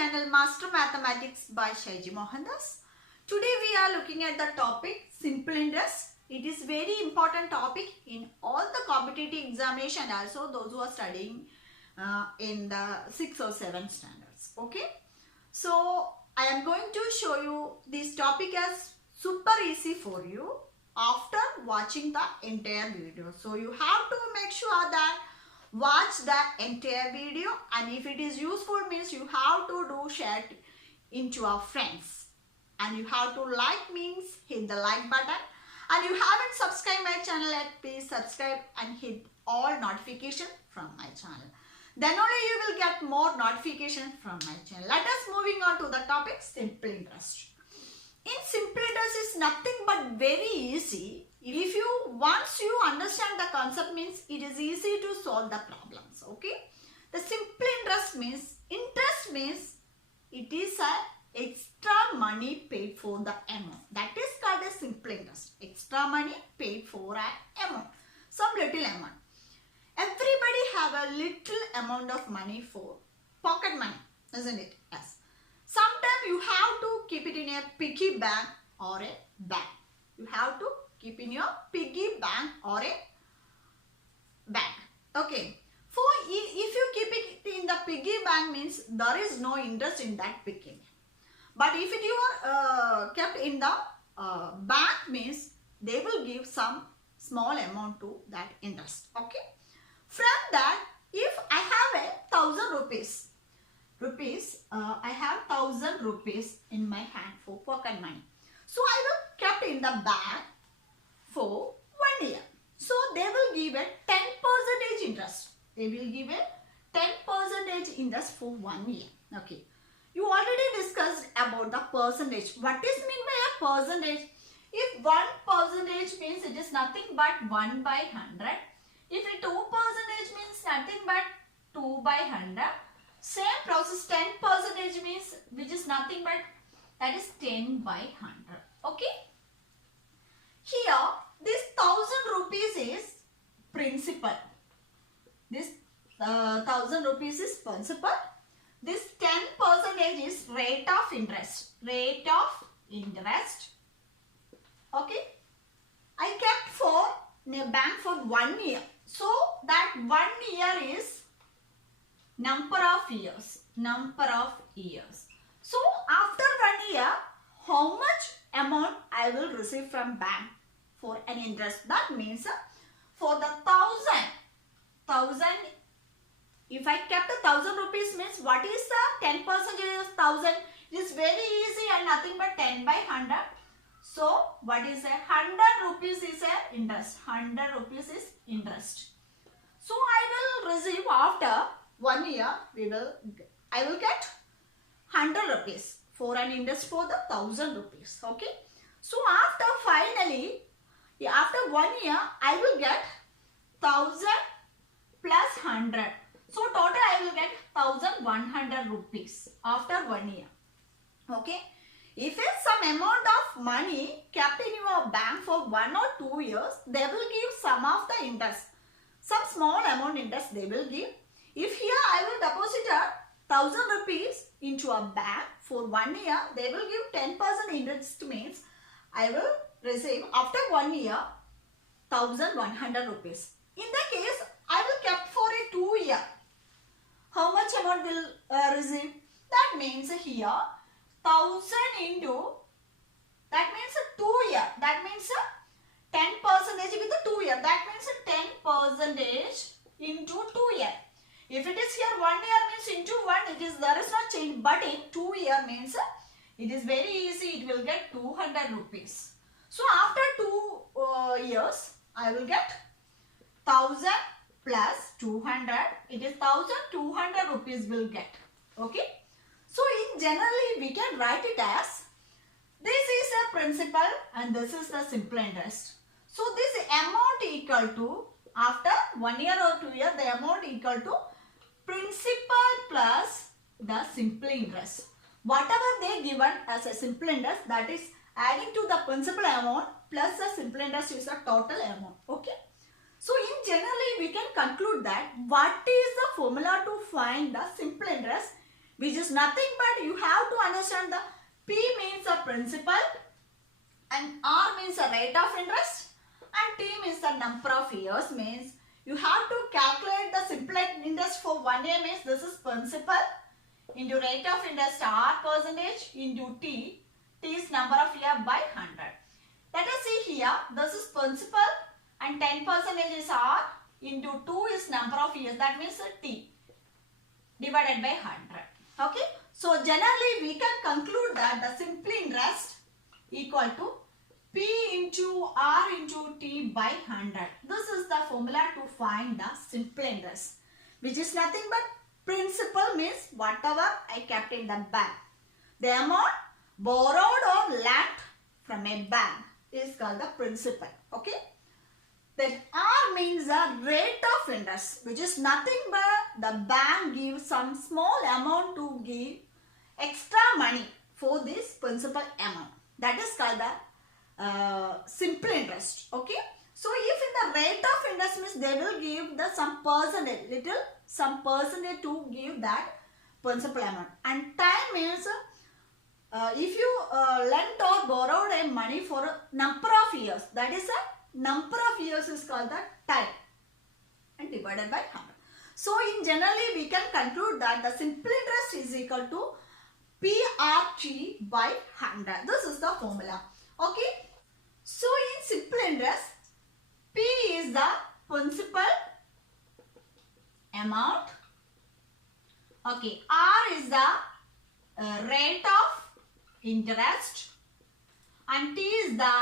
channel Master Mathematics by Shaiji Mohandas. Today we are looking at the topic simple interest. It is very important topic in all the competitive examination, also those who are studying in the 6 or 7 standards. Okay. So I am going to show you this topic as super easy for you after watching the entire video. So you have to make sure that watch the entire video, and if it is useful means you have to do share it into your friends, and you have to like means hit the like button, and you haven't subscribed my channel yet, please subscribe and hit all notification from my channel. Then only you will get more notification from my channel. Let us moving on to the topic simple interest. In simple interest is nothing but very easy. If you once you understand the concept means it is easy to solve the problems. Okay, the simple interest means it is a extra money paid for the amount. That is called a simple interest. Extra money paid for an amount, some little amount. Everybody have a little amount of money for pocket money, isn't it? Yes. Sometimes you have to keep it in a piggy bank or a bank. You have to keep in your piggy bank or a bank. Okay. For if you keep it in the piggy bank means there is no interest in that piggy. But if it you are kept in the bank means they will give some small amount to that interest. Okay. From that, if I have a 1,000 rupees, I have 1,000 rupees in my hand for pocket money. So I will kept in the bank for 1 year. So they will give a 10% interest. They will give a 10% interest for 1 year. Okay. You already discussed about the percentage. What is mean by a percentage? If 1% means it is nothing but 1 by 100. If it 2% means nothing but 2 by 100. Same process 10% means which is nothing but that is 10 by 100. Okay. Here this 1,000 rupees is principal. This 1,000 rupees is principal. This 10% is rate of interest. Rate of interest. Okay. I kept for in a bank for 1 year. So that 1 year is number of years. Number of years. So after 1 year, how much amount I will receive from bank for an interest? That means for the 1,000, if I kept 1,000 rupees means what is the 10% is 1,000? It is very easy and nothing but 10 by 100. So what is a 100 rupees is a interest. 100 rupees is interest. So I will receive after 1 year I will get 100 rupees for an interest for the 1,000 rupees. Okay. So after finally after 1 year I will get 1,000 plus 100. So total I will get 1,100 rupees after 1 year. Okay. If it's some amount of money kept in your bank for 1 or 2 years, they will give some of the interest. Some small amount interest they will give. If here I will deposit 1,000 rupees into a bank for 1 year, they will give 10% interest means I will receive after 1 year 1,100 rupees. In the case I will kept for a 2 year. How much amount will receive? That means here 1,000 into, that means 2 year. That means 10% with the 2 year. That means 10% into 2 year. If it is here 1 year means into 1, there is no change. But in 2 year means it is very easy. It will get 200 rupees. So after 2 years, I will get 1,000 plus 200. It is 1,200 rupees will get. Okay. So in generally we can write it as this is a principal and this is the simple interest. So this amount equal to after 1 year or 2 year the amount equal to principal plus the simple interest. Whatever they given as a simple interest, that is adding to the principal amount plus the simple interest is a total amount. Okay. So in generally we can conclude that what is the formula to find the simple interest? which is nothing but you have to understand the P means the principal and R means the rate of interest and T means the number of years. Means you have to calculate the simple interest for 1 year. Means this is principal into rate of interest R percentage into T. T is number of year by 100. Let us see here. This is principal and 10% is R into 2 is number of years. That means T divided by 100. Okay. So generally we can conclude that the simple interest equal to P into R into T by 100. This is the formula to find the simple interest, which is nothing but principal means whatever I kept in the bank. The amount borrowed or lent from a bank is called the principal. Okay. Then R means the rate of interest, which is nothing but the bank gives some small amount to give extra money for this principal amount. That is called the simple interest. Okay. So if in the rate of interest means they will give the some percentage, some percentage to give that principal amount. And time means if you lent or borrowed a money for a number of years, that is a number of years is called the time and divided by 100. So in generally we can conclude that the simple interest is equal to PRT by 100. This is the formula. Okay. So in simple interest, P is the principal amount. Okay. R is the rate of interest and T is the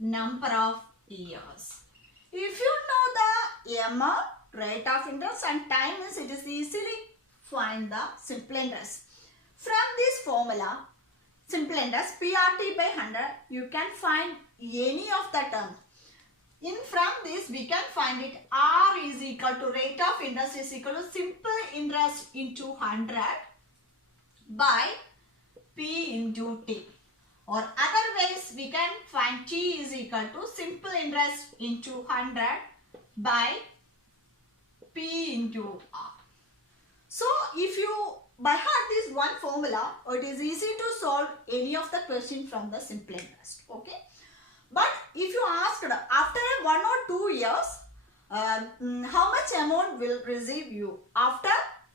number of years. If you know the amount, rate of interest and time means it is easily find the simple interest. From this formula, simple interest PRT by 100, you can find any of the terms. From this we can find it R is equal to rate of interest is equal to simple interest into 100 by P into T. Or otherwise we can find T is equal to simple interest into 100 by P into R. So if you by heart this one formula, it is easy to solve any of the question from the simple interest. Okay. But if you asked after 1 or 2 years, how much amount will receive you after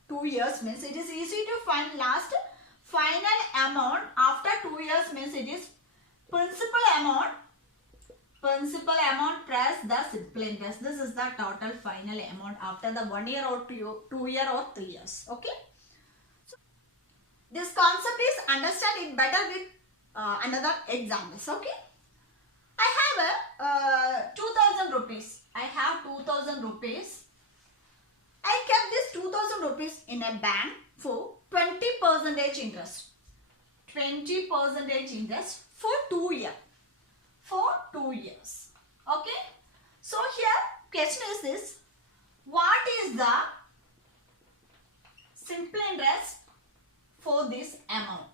2 years means it is easy to find last final amount after 2 years means it is principal amount plus the simple interest. This is the total final amount after the 1 year or 2 year or 3 years. Okay. So, this concept is understand it better with another examples. Okay. I have 2000 rupees. I have 2000 rupees. I kept this 2000 rupees in a bank for 20% interest. 20% interest for 2 years. For 2 years. Okay. So here question is this. What is the simple interest for this amount?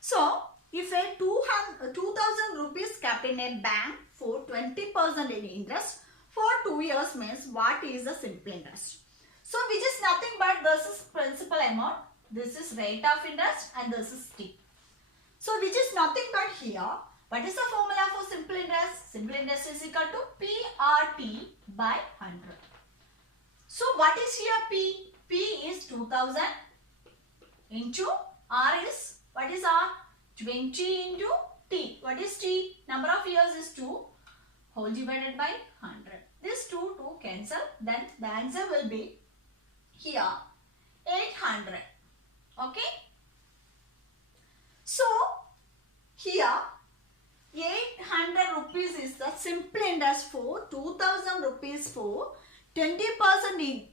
So if a 2000 rupees kept in a bank for 20% in interest for 2 years means what is the simple interest? So which is nothing but this is principal amount, this is rate of interest and this is T. So which is nothing but here, what is the formula for simple interest? Simple interest is equal to PRT by 100. So what is here P? P is 2000 into R is, what is R? 20 into T. What is T? Number of years is 2 whole divided by 100. This 2 cancel. Then the answer will be here 800. Okay. So here 800 rupees is the simple interest for 2000 rupees for 20%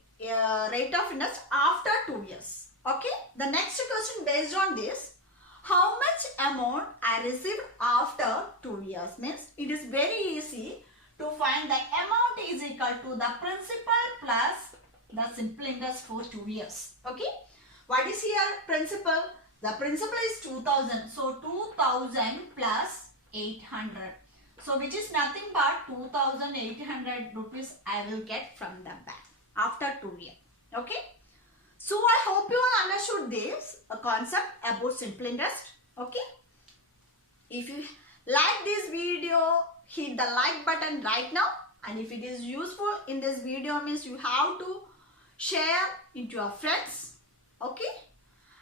rate of interest after 2 years. Okay. The next question based on this. How much amount I received after 2 years means it is very easy to find the amount is equal to the principal plus the simple interest for 2 years. Okay. What is here principal? The principal is 2000. So 2000 plus 800. So which is nothing but 2800 rupees I will get from the bank after 2 years. Okay. So I hope you all understood this concept about simple interest. Okay. If you like this video, hit the like button right now. And if it is useful in this video, means you have to share it to your friends. Okay.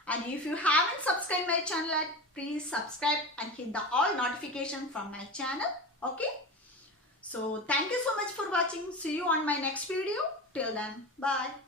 And if you haven't subscribed my channel yet, please subscribe and hit the all notification from my channel. Okay. So thank you so much for watching. See you on my next video. Till then, bye.